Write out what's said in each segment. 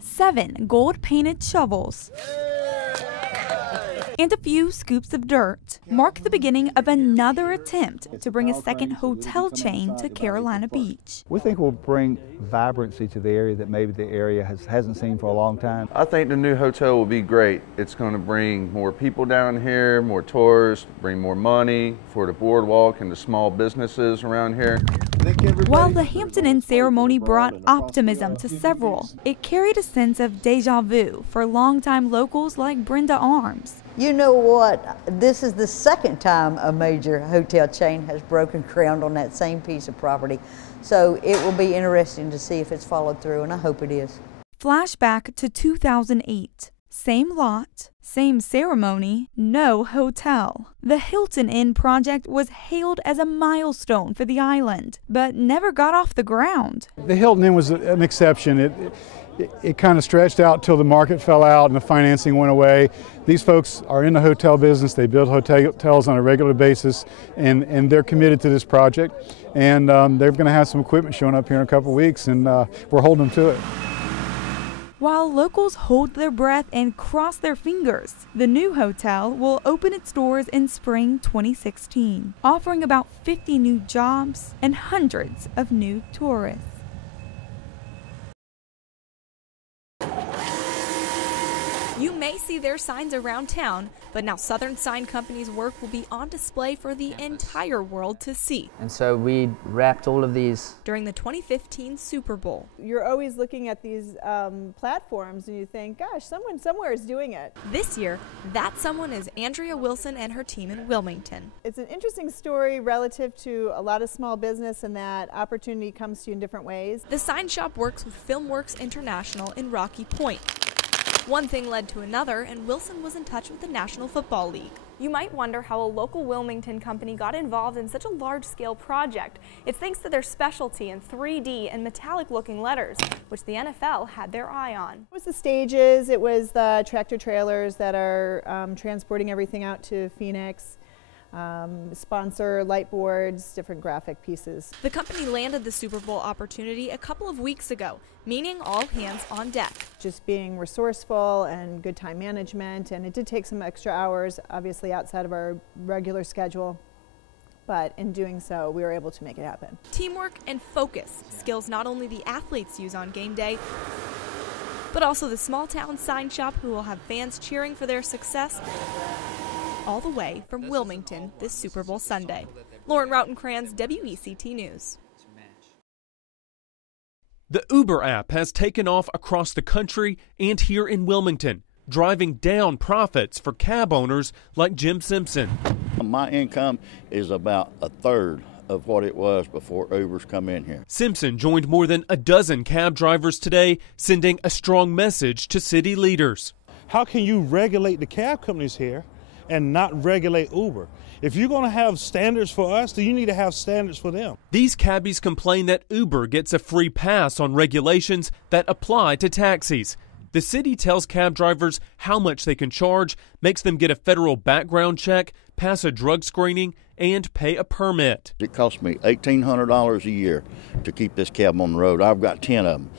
7 gold-painted shovels, and a few scoops of dirt mark the beginning of another attempt to bring a second hotel chain to Carolina Beach. We think we'll bring vibrancy to the area that maybe the area hasn't seen for a long time. I think the new hotel will be great. It's going to bring more people down here, more tourists, bring more money for the boardwalk and the small businesses around here. While the Hampton Inn ceremony brought optimism to several, it carried a sense of deja vu for longtime locals like Brenda Arms. You know what? This is the second time a major hotel chain has broken ground on that same piece of property. So it will be interesting to see if it's followed through, and I hope it is. Flashback to 2008. Same lot, same ceremony, no hotel. The Hilton Inn project was hailed as a milestone for the island, but never got off the ground. The Hilton Inn was an exception. It kind of stretched out till the market fell out and the financing went away. These folks are in the hotel business. They build hotels on a regular basis, and they're committed to this project. And they're going to have some equipment showing up here in a couple of weeks, and we're holding them to it. While locals hold their breath and cross their fingers, the new hotel will open its doors in spring 2016, offering about 50 new jobs and hundreds of new tourists. You may see their signs around town, but now Southern Sign Company's work will be on display for the entire world to see. And so we wrapped all of these during the 2015 Super Bowl. You're always looking at these platforms and you think, gosh, someone somewhere is doing it. This year, that someone is Andrea Wilson and her team in Wilmington. It's an interesting story relative to a lot of small business, and that opportunity comes to you in different ways. The sign shop works with FilmWorks International in Rocky Point. One thing led to another, and Wilson was in touch with the National Football League. You might wonder how a local Wilmington company got involved in such a large-scale project. It's thanks to their specialty in 3D and metallic-looking letters, which the NFL had their eye on. It was the stages, it was the tractor trailers that are transporting everything out to Phoenix. Sponsor light boards, different graphic pieces. The company landed the Super Bowl opportunity a couple of weeks ago, meaning all hands on deck. Just being resourceful and good time management, and it did take some extra hours, obviously outside of our regular schedule, but in doing so, we were able to make it happen. Teamwork and focus, skills not only the athletes use on game day, but also the small town sign shop who will have fans cheering for their success all the way from Wilmington this Super Bowl Sunday. Lauren Rautenkranz, WECT News. The Uber app has taken off across the country and here in Wilmington, driving down profits for cab owners like Jim Simpson. My income is about a third of what it was before Uber's come in here. Simpson joined more than a dozen cab drivers today, sending a strong message to city leaders. How can you regulate the cab companies here and not regulate Uber? If you're going to have standards for us, then you need to have standards for them. These cabbies complain that Uber gets a free pass on regulations that apply to taxis. The city tells cab drivers how much they can charge, makes them get a federal background check, pass a drug screening, and pay a permit. It costs me $1,800 a year to keep this cab on the road. I've got 10 of them.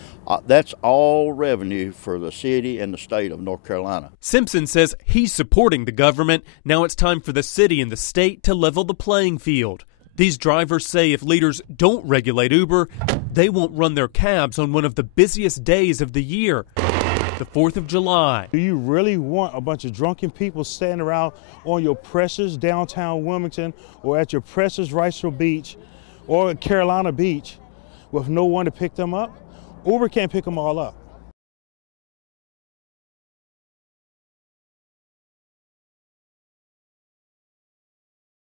That's all revenue for the city and the state of North Carolina. Simpson says he's supporting the government. Now it's time for the city and the state to level the playing field. These drivers say if leaders don't regulate Uber, they won't run their cabs on one of the busiest days of the year, the 4th of July. Do you really want a bunch of drunken people standing around on your precious downtown Wilmington or at your precious Riceville Beach or Carolina Beach with no one to pick them up? Uber can't pick them all up.